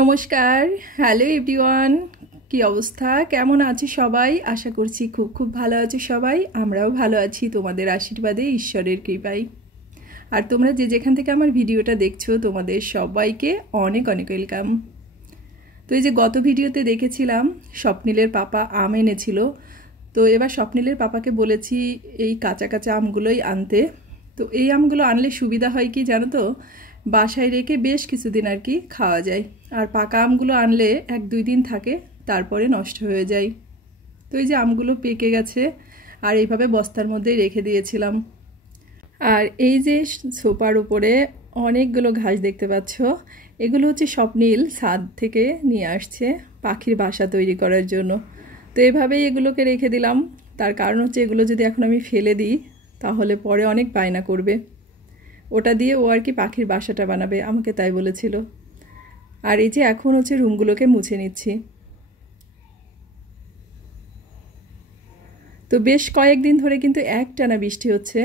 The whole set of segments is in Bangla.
নমস্কার। হ্যালো এভরিওয়ান, কি অবস্থা, কেমন আছো সবাই? আশা করছি খুব খুব ভালো আছো সবাই। আমরাও ভালো আছি তোমাদের আশীর্বাদে, ঈশ্বরের কৃপায়। আর তোমরা যে যেখান থেকে আমার ভিডিওটা দেখছো তোমাদের সবাইকে অনেক অনেক ওয়েলকাম। তো এই যে গত ভিডিওতে দেখেছিলাম স্বপ্নিলের পাপা আম এনেছিল, তো এবার স্বপ্নিলের পাপাকে বলেছি এই কাঁচা কাঁচা আমগুলোই আনতে। তো এই আমগুলো আনলে সুবিধা হয় কি জানো তো, বাসায় রেখে বেশ কিছুদিন আর কি খাওয়া যায়। আর পাকা আমগুলো আনলে 1-2 দিন থাকে, তারপরে নষ্ট হয়ে যায়। তো এই যে আমগুলো পেকে গেছে আর এইভাবে বস্তার মধ্যেই রেখে দিয়েছিলাম। আর এই যে সোফার উপরে অনেকগুলো ঘাস দেখতে পাচ্ছ, এগুলো হচ্ছে স্বপ্নিল ছাদ থেকে নিয়ে আসছে পাখির বাসা তৈরি করার জন্য। তো এভাবেই এগুলোকে রেখে দিলাম। তার কারণ হচ্ছে এগুলো যদি এখন আমি ফেলে দিই তাহলে পরে অনেক বায়না করবে, ওটা দিয়ে ও আর কি পাখির বাসাটা বানাবে, আমাকে তাই বলেছিল। আর এই যে এখন হচ্ছে রুমগুলোকে মুছে নিচ্ছি। তো বেশ কয়েকদিন ধরে কিন্তু একটানা বৃষ্টি হচ্ছে।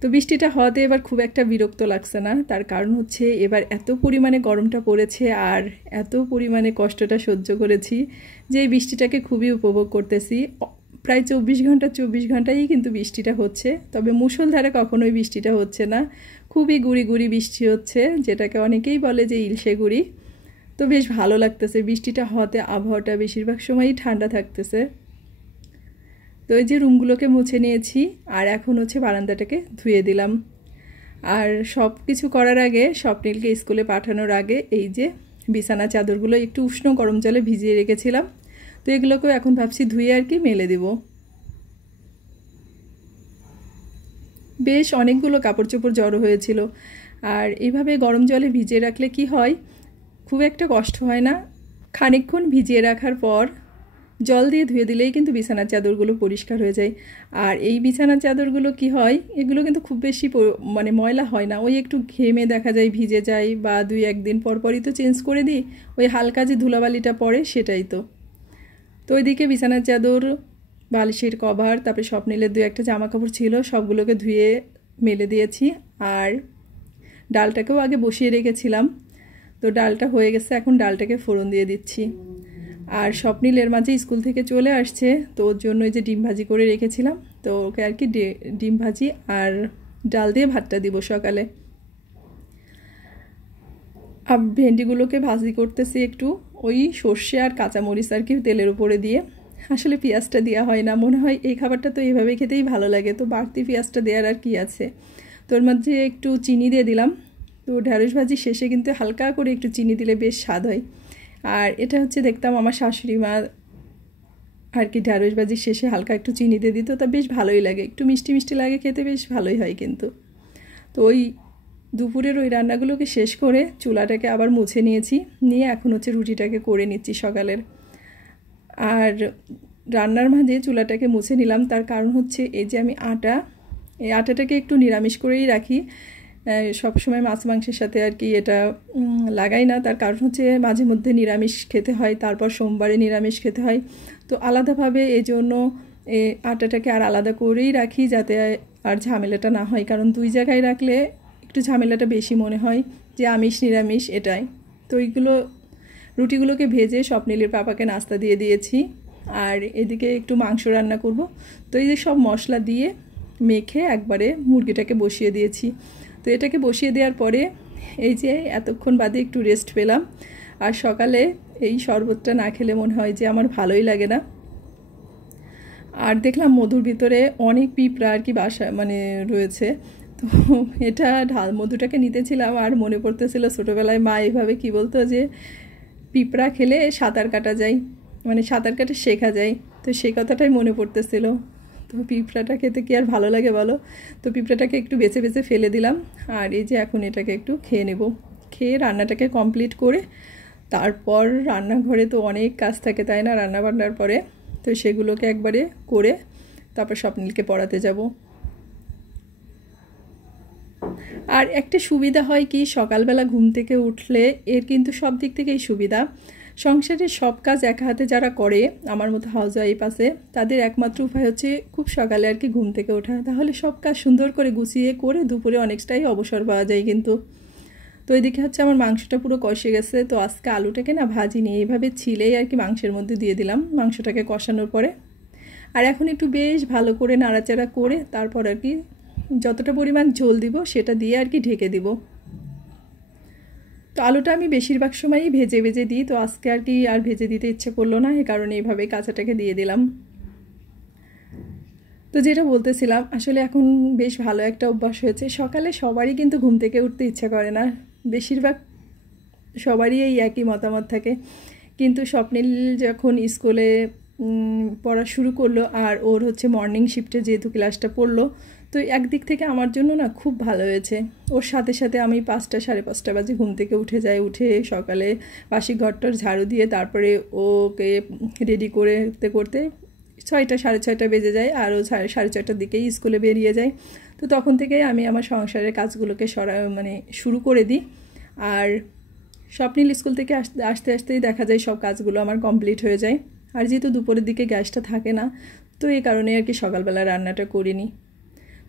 তো বৃষ্টিটা হওয়াতে এবার খুব একটা বিরক্ত লাগছে না, তার কারণ হচ্ছে এবার এত পরিমাণে গরমটা পড়েছে আর এত পরিমাণে কষ্টটা সহ্য করেছি যে এই বৃষ্টিটাকে খুবই উপভোগ করতেছি। প্রায় 24 ঘন্টাই কিন্তু বৃষ্টিটা হচ্ছে, তবে মুষলধারে কখনোই বৃষ্টিটা হচ্ছে না, খুবই গুড়ি গুড়ি বৃষ্টি হচ্ছে, যেটাকে অনেকেই বলে যে ইলশে গুড়ি। তো বেশ ভালো লাগতেছে বৃষ্টিটা হওয়াতে, আবহাওয়াটা বেশিরভাগ সময়ই ঠান্ডা থাকতেছে। তো এই যে রুমগুলোকে মুছে নিয়েছি আর এখন হচ্ছে বারান্দাটাকে ধুয়ে দিলাম। আর সব কিছু করার আগে, স্বপ্নিলকে স্কুলে পাঠানোর আগে এই যে বিছানা চাদরগুলো একটু উষ্ণ গরম জলে ভিজিয়ে রেখেছিলাম, তো এগুলোকেও এখন ভাবছি ধুয়ে আর কি মেলে দেব। বেশ অনেকগুলো কাপড় চোপড় জড়ো হয়েছিল, আর এইভাবে গরম জলে ভিজিয়ে রাখলে কি হয়, খুব একটা কষ্ট হয় না। খানিকক্ষণ ভিজিয়ে রাখার পর জল দিয়ে ধুয়ে দিলেই কিন্তু বিছানার চাদরগুলো পরিষ্কার হয়ে যায়। আর এই বিছানার চাদরগুলো কি হয়, এগুলো কিন্তু খুব বেশি মানে ময়লা হয় না, ওই একটু ঘেমে দেখা যায় ভিজে যায়, বা 2-1 দিন পর পরই তো চেঞ্জ করে দিই, ওই হালকা যে ধুলাবালিটা পড়ে সেটাই। তো ওইদিকে বিছানার চাদর, বালিশের কভার, তারপরে স্বপ্নিলের 2-1টা জামা কাপড় ছিল, সবগুলোকে ধুয়ে মেলে দিয়েছি। আর ডালটাকেও আগে বসিয়ে রেখেছিলাম, তো ডালটা হয়ে গেছে, এখন ডালটাকে ফোড়ন দিয়ে দিচ্ছি। আর স্বপ্নিলের মাঝে স্কুল থেকে চলে আসছে, তো ওর জন্য এই যে ডিম ভাজি করে রেখেছিলাম, তো ওকে আর কি ডিম ভাজি আর ডাল দিয়ে ভাতটা দিব সকালে। আর ভেন্ডিগুলোকে ভাজি করতেছি একটু ওই সর্ষে আর কাঁচামরিচ আর কি তেলের উপরে দিয়ে, আসলে পেঁয়াজটা দেওয়া হয় না, মনে হয় এই খাবারটা তো এইভাবে খেতেই ভালো লাগে, তো বাড়তি পেঁয়াজটা দেওয়ার আর কি আছে। তোর মধ্যে একটু চিনি দিয়ে দিলাম। তো ঢ্যাঁড়স ভাজি শেষে কিন্তু হালকা করে একটু চিনি দিলে বেশ স্বাদ হয়। আর এটা হচ্ছে দেখতাম আমার শাশুড়ি মা আর কি ঢ্যাঁড়স ভাজির শেষে হালকা একটু চিনি দিয়ে দিত, তা বেশ ভালোই লাগে, একটু মিষ্টি মিষ্টি লাগে খেতে, বেশ ভালোই হয় কিন্তু। তো ওই দুপুরের ওই রান্নাগুলোকে শেষ করে চুলাটাকে আবার মুছে নিয়েছি, নিয়ে এখন হচ্ছে রুটিটাকে করে নিচ্ছি সকালের। আর রান্নার মাঝে চুলাটাকে মুছে নিলাম, তার কারণ হচ্ছে এই যে আমি এই আটাটাকে একটু নিরামিষ করেই রাখি, সব সময় মাছ মাংসের সাথে আর কি এটা লাগাই না, তার কারণ হচ্ছে মাঝে মধ্যে নিরামিষ খেতে হয়, তারপর সোমবারে নিরামিষ খেতে হয়, তো আলাদাভাবে এই জন্য এই আটাটাকে আর আলাদা করেই রাখি, যাতে আর ঝামেলাটা না হয়, কারণ 2 জায়গায় রাখলে একটু ঝামেলাটা বেশি মনে হয় যে আমিষ নিরামিষ এটাই। তো এইগুলো রুটিগুলোকে ভেজে স্বপ্নিলের পাপাকে নাস্তা দিয়ে দিয়েছি, আর এদিকে একটু মাংস রান্না করব। তো এই যে সব মশলা দিয়ে মেখে একবারে মুরগিটাকে বসিয়ে দিয়েছি। তো এটাকে বসিয়ে দেওয়ার পরে এই যে এতক্ষণ বাদে একটু রেস্ট পেলাম। আর সকালে এই শরবতটা না খেলে মনে হয় যে আমার ভালোই লাগে না। আর দেখলাম মধুর ভিতরে অনেক পিঁপড়া আর কি বাসা মানে রয়েছে, তো এটা মধুটাকে নিতেছিলাম আর মনে পড়তেছিল ছোটোবেলায় মা এইভাবে কি বলতো যে পিঁপড়া খেলে সাঁতার কাটা যায়, মানে সাঁতার কাটা শেখা যায়, তো সেই কথাটাই মনে পড়তেছিল। তো পিঁপড়াটা খেতে কি আর ভালো লাগে বলো, তো পিঁপড়াটাকে একটু বেছে বেছে ফেলে দিলাম। আর এই যে এখন এটাকে একটু খেয়ে নেব, খেয়ে রান্নাটাকে কমপ্লিট করে তারপর রান্নাঘরে তো অনেক কাজ থাকে তাই না রান্না বান্নার পরে, তো সেগুলোকে একবারে করে তারপর স্বপ্নিলকে পড়াতে যাব। আর একটা সুবিধা হয় কি, সকালবেলা ঘুম থেকে উঠলে এর কিন্তু সব দিক থেকেই সুবিধা। সংসারের সব কাজ একা হাতে যারা করে, আমার মতো হাউস ওয়াইফ আছে, তাদের একমাত্র উপায় হচ্ছে খুব সকালে আর কি ঘুম থেকে ওঠা, তাহলে সব কাজ সুন্দর করে গুছিয়ে করে দুপুরে অনেকটাই অবসর পাওয়া যায় কিন্তু। তো এদিকে হচ্ছে আমার মাংসটা পুরো কষে গেছে। তো আজকে আলুটাকে না ভাজিনি, এইভাবে ছিলেই আর কি মাংসের মধ্যে দিয়ে দিলাম মাংসটাকে কষানোর পরে। আর এখন একটু বেশ ভালো করে নাড়াচাড়া করে তারপর আর কি যতটা পরিমাণ ঝোল দিব সেটা দিয়ে আর কি ঢেকে দিব। তো আলুটা আমি বেশিরভাগ সময়ই ভেজে ভেজে দিই, তো আজকে আর কি আর ভেজে দিতে ইচ্ছে করলো না, এই কারণে এইভাবে কাঁচাটাকে দিয়ে দিলাম। তো যেটা বলতেছিলাম, আসলে এখন বেশ ভালো একটা অভ্যাস হয়েছে, সকালে সবারই কিন্তু ঘুম থেকে উঠতে ইচ্ছা করে না, বেশিরভাগ সবারই এই একই মতামত থাকে। কিন্তু স্বপ্নিল যখন স্কুলে পড়া শুরু করলো আর ওর হচ্ছে মর্নিং শিফটে যেহেতু ক্লাসটা পড়লো, তো একদিক থেকে আমার জন্য না খুব ভালো হয়েছে। ওর সাথে সাথে আমি 5টা সাড়ে 5টা বাজে ঘুম থেকে উঠে যাই, উঠে সকালে বাসি ঘরটার ঝাড়ু দিয়ে তারপরে ওকে রেডি করতে করতে 6টা সাড়ে 6টা বেজে যায়, আর ও সাড়ে 6টার দিকেই স্কুলে বেরিয়ে যায়। তো তখন থেকেই আমি আমার সংসারের কাজগুলোকে শুরু করে দিই। আর স্বপ্নিল স্কুল থেকে আসতে আসতেই দেখা যায় সব কাজগুলো আমার কমপ্লিট হয়ে যায়। আর যেহেতু দুপুরের দিকে গ্যাসটা থাকে না, তো এই কারণে আর কি সকালবেলা রান্নাটা করিনি।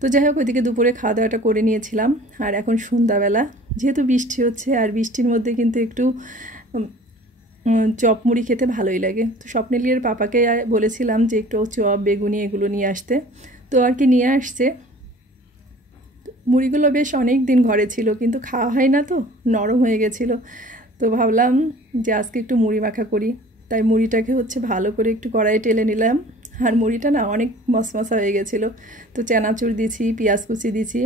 তো যাই হোক, ওইদিকে দুপুরে খাওয়া দাওয়াটা করে নিয়েছিলাম। আর এখন সন্ধ্যাবেলা যেহেতু বৃষ্টি হচ্ছে, আর বৃষ্টির মধ্যে কিন্তু একটু চপ মুড়ি খেতে ভালোই লাগে। তো স্বপ্নিলের পাপাকে বলেছিলাম যে একটু চপ বেগুনি এগুলো নিয়ে আসতে, তো আর কি নিয়ে আসছে। মুড়িগুলো বেশ অনেক দিন ঘরে ছিল কিন্তু খাওয়া হয় না, তো নরম হয়ে গেছিলো। তো ভাবলাম যে আজকে একটু মুড়ি মাখা করি, তাই মুড়িটাকে হচ্ছে ভালো করে একটু কড়াইয়ে টেলে নিলাম। আর মুড়িটা না অনেক মশমশা হয়ে গেছিলো। তো চানাচুর দিয়েছি, পেঁয়াজ কুচি দিয়েছি,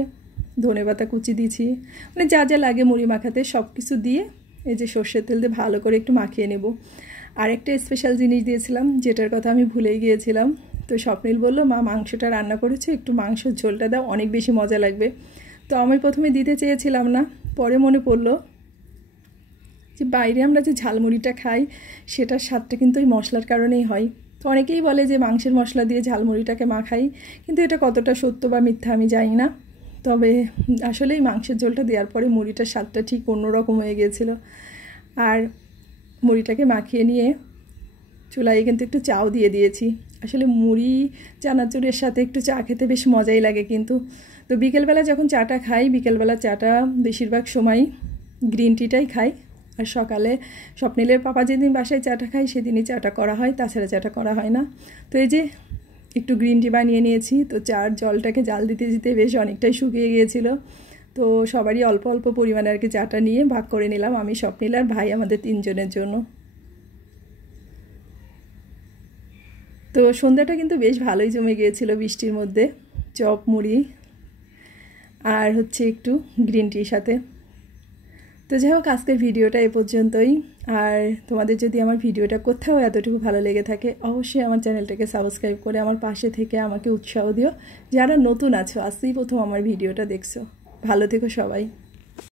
ধনেপাতা কুচি দিয়েছি, মানে যা যা লাগে মুড়ি মাখাতে সব কিছু দিয়ে এই যে সর্ষের তেল দিয়ে ভালো করে একটু মাখিয়ে নেব। আর একটা স্পেশাল জিনিস দিয়েছিলাম যেটার কথা আমি ভুলেই গিয়েছিলাম। তো স্বপ্নিল বলল, মা মাংসটা রান্না করেছে, একটু মাংসের ঝোলটা দাও, অনেক বেশি মজা লাগবে। তো আমি প্রথমে দিতে চেয়েছিলাম না, পরে মনে পড়লো যে বাইরে আমরা যে ঝালমুড়িটা খাই সেটার স্বাদটা কিন্তু ওই মশলার কারণেই হয়। তো অনেকেই বলে যে মাংসের মশলা দিয়ে ঝালমুড়িটাকে মাখাই, কিন্তু এটা কতটা সত্য বা মিথ্যা আমি জানি না। তবে আসলেই মাংসের ঝোলটা দেওয়ার পরে মুড়িটার স্বাদটা ঠিক অন্যরকম হয়ে গিয়েছিল। আর মুড়িটাকে মাখিয়ে নিয়ে চুলায় কিন্তু একটু চাও দিয়ে দিয়েছি। আসলে মুড়ি চানাচুরের সাথে একটু চা খেতে বেশ মজাই লাগে কিন্তু। তো বিকেলবেলা যখন চাটা খাই, বিকেলবেলা চাটা বেশিরভাগ সময় গ্রিন টিটাই খাই। আর সকালে স্বপ্নিলের পাপা যেদিন বাসায় চাটা খাই সেদিনই চাটা করা হয়, তাছাড়া চাটা করা হয় না। তো এই যে একটু গ্রিন টি বানিয়ে নিয়েছি। তো চার জলটাকে জাল দিতে দিতে বেশ অনেকটাই শুকিয়ে গিয়েছিল। তো সবারই অল্প অল্প পরিমাণে আর কি চাটা নিয়ে ভাগ করে নিলাম, আমি স্বপ্নিল আর ভাই আমাদের 3 জনের জন্য। তো সন্ধ্যাটা কিন্তু বেশ ভালোই জমে গিয়েছিল বৃষ্টির মধ্যে, চপ মুড়ি আর হচ্ছে একটু গ্রিন টির সাথে। তো যাই হোক, আজকের ভিডিওটা এ পর্যন্তই। আর তোমাদের যদি আমার ভিডিওটা কোথাও এতটুকু ভালো লেগে থাকে, অবশ্যই আমার চ্যানেলটাকে সাবস্ক্রাইব করে আমার পাশে থেকে আমাকে উৎসাহ দিও। যারা নতুন আছো, আজকেই প্রথম আমার ভিডিওটা দেখছো, ভালো থেকো সবাই।